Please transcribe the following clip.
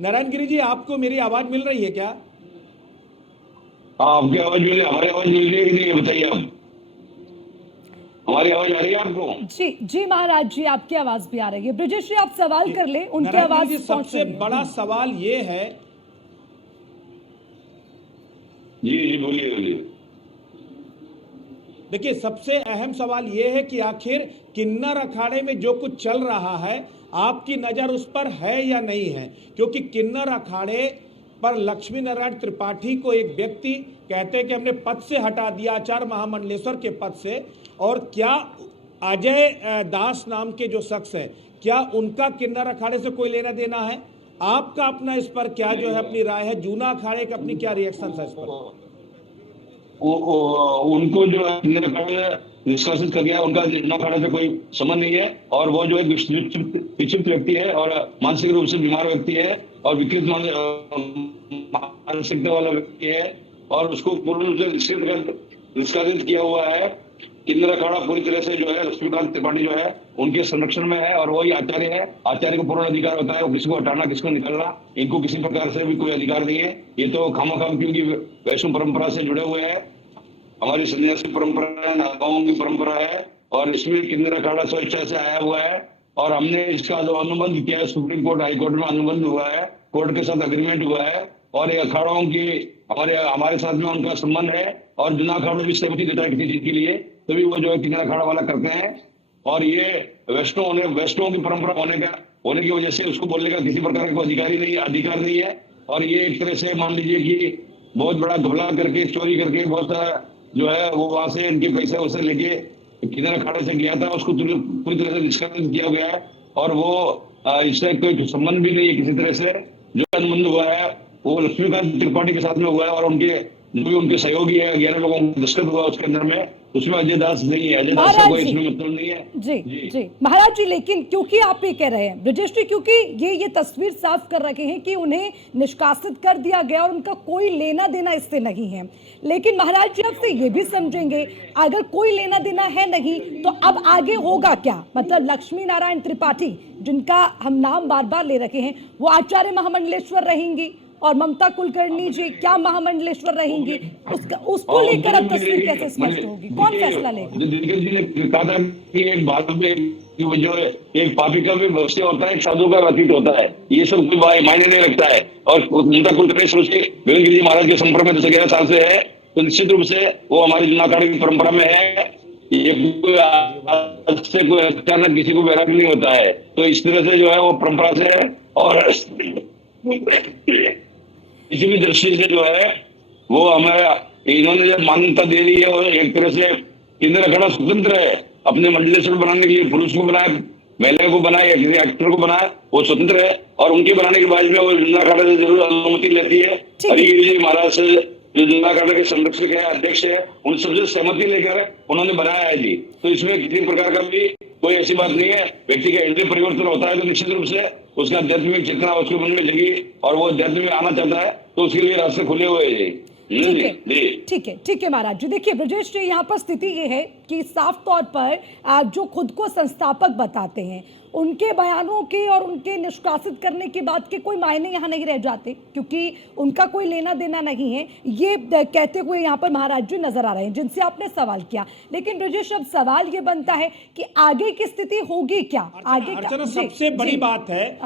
नारायण गिरि जी, आपको मेरी आवाज मिल रही है क्या? हाँ, आपकी आवाज मिल रही है, हमारी आवाज मिल रही है कि नहीं, ये बताइए आप। हमारी आवाज आ रही है आपको? जी जी महाराज जी, आपकी आवाज भी आ रही है। ब्रिजेश जी, आप सवाल कर ले, उनकी नारायण गिरि आवाज जी, पहुंच सबसे रही है। बड़ा सवाल ये है। जी जी, बोलिए बोलिए। देखिए, सबसे अहम सवाल यह है कि आखिर किन्नर अखाड़े में जो कुछ चल रहा है, आपकी नज़र उस पर है या नहीं है? क्योंकि किन्नर अखाड़े पर लक्ष्मी नारायण त्रिपाठी को एक व्यक्ति कहते हैं कि हमने पद से हटा दिया, आचार्य महामंडलेश्वर के पद से। और क्या अजय दास नाम के जो शख्स है, क्या उनका किन्नर अखाड़े से कोई लेना देना है? आपका अपना इस पर क्या जो है अपनी राय है? जूना अखाड़े का अपनी क्या रिएक्शन है इस पर? उनको जो है निष्कासित कर दिया, उनका निर्णय अखाड़े से कोई संबंध नहीं है। और वो जो एक विक्षिप्त व्यक्ति है और मानसिक रूप से बीमार व्यक्ति है और विकृत मानसिकता वाला व्यक्ति है, और उसको पूर्ण रूप से निष्कासित किया हुआ है। किन्नर अखाड़ा पूरी तरह से जो है लक्ष्मीकांत त्रिपाठी जो है उनके संरक्षण में है, और वही आचार्य है। आचार्य को पूर्ण अधिकार होता है, वो किसको हटाना किसको निकालना, इनको किसी प्रकार से भी कोई अधिकार नहीं है। ये तो खामखाम क्योंकि वैष्णव परंपरा से जुड़े हुए हैं, हमारी सन्यासी परंपरा है, नागाओं की परंपरा है, और इसमें किन्नर अखाड़ा स्वेच्छा से आया हुआ है। और हमने इसका जो अनुबंध किया है सुप्रीम कोर्ट हाई कोर्ट में अनुबंध हुआ है, कोर्ट के साथ अग्रीमेंट हुआ है, और ये अखाड़ों की हमारे साथ में उनका संबंध है। और जुना अखाड़ा भी सहमति देता है किसी चीज के लिए, तभी वो जो है किन्नर अखाड़ा वाला करते हैं। और ये वैष्णव की परंपरा होने की वजह से उसको बोलने का किसी प्रकार का अधिकार नहीं है। और ये एक तरह से मान लीजिए कि बहुत बड़ा घपला करके, चोरी करके, बहुत सारा जो है वो वहां से इनके पैसे वैसे लेके किन्नर अखाड़े से गया था, उसको पूरी तरह से निष्कासित किया गया है। और वो इससे कोई संबंध भी नहीं है किसी तरह से। जो अनुबंध हुआ है वो लक्ष्मीकांत त्रिपाठी के साथ में हुआ है, और उनके सहयोगी है 11 लोगों को दस्तखत हुआ उसके अंदर में, उसमें अजय दास नहीं है। अजय दास का कोई इसमें मतलब नहीं है। जी महाराज जी, लेकिन क्योंकि आप ये कह रहे हैं ब्रजेश जी, क्योंकि ये तस्वीर साफ कर रखे हैं कि उन्हें निष्कासित कर दिया गया और उनका कोई लेना देना इससे नहीं है। लेकिन महाराज जी, आपसे ये भी समझेंगे, अगर कोई लेना देना है नहीं तो अब आगे होगा क्या? मतलब लक्ष्मी नारायण त्रिपाठी, जिनका हम नाम बार बार ले रखे हैं, वो आचार्य महामंडलेश्वर रहेंगी, और ममता कुलकर्णी जी क्या महामंडलेश्वर रहेंगी? उसको लेकर अब तस्वीर कैसे स्पष्ट होगी? कौन फैसला लेगा? दिनकर जी ने कहा था कि एक बात में जो है एक पापी का भी भविष्य होता है, एक साधु का व्यतीत होता है, ये सब कोई मायने नहीं रखता है। और ममता कुलकर्णी सोचिए वीरेंद्र गिरि जी महाराज के संपर्क में 10-11 साल से है, तो निश्चित रूप से वो हमारी जुना अखाड़े की परंपरा में है। ये कोई आज से कोई अचानक किसी को वैराग्य नहीं होता है, तो इस तरह से जो है वो परंपरा से है। और इसी भी दृष्टि से जो है वो हमें इन्होंने जब मान्यता दे दी है, और एक तरह से किन्नर अखाड़ा स्वतंत्र है अपने मंडलेश्वर बनाने के लिए, पुरुष को बनाए, महिला को बनाए या किसी एक्टर को बनाए, वो स्वतंत्र है। और उनके बनाने के बाद में वो जुना अखाड़ा से जरूर अनुमति लेती है। हरिगिरि जी महाराज से जो जुना अखाड़ा के संरक्षक है, अध्यक्ष है, उन सबसे सहमति लेकर उन्होंने बनाया है जी। तो इसमें किसी प्रकार का भी कोई ऐसी बात नहीं है। व्यक्ति का हृदय परिवर्तन होता है तो निश्चित रूप से उसका आध्यात्मिक चेतना उसके मन में जगी, और वो अध्यात्म में आना चाहता है, तो उसके लिए रास्ते खुले हुए हैं। ठीक है महाराज जी। देखिए ब्रजेश जी, यहाँ पर स्थिति ये है कि साफ तौर पर आप जो खुद को संस्थापक बताते हैं, उनके बयानों के और उनके निष्कासित करने की बात के कोई मायने यहाँ नहीं रह जाते, क्योंकि उनका कोई लेना देना नहीं है, ये कहते हुए यहाँ पर महाराज जी नजर आ रहे हैं जिनसे आपने सवाल किया। लेकिन ब्रजेश, अब सवाल ये बनता है कि आगे की स्थिति होगी क्या? आगे सबसे बड़ी बात है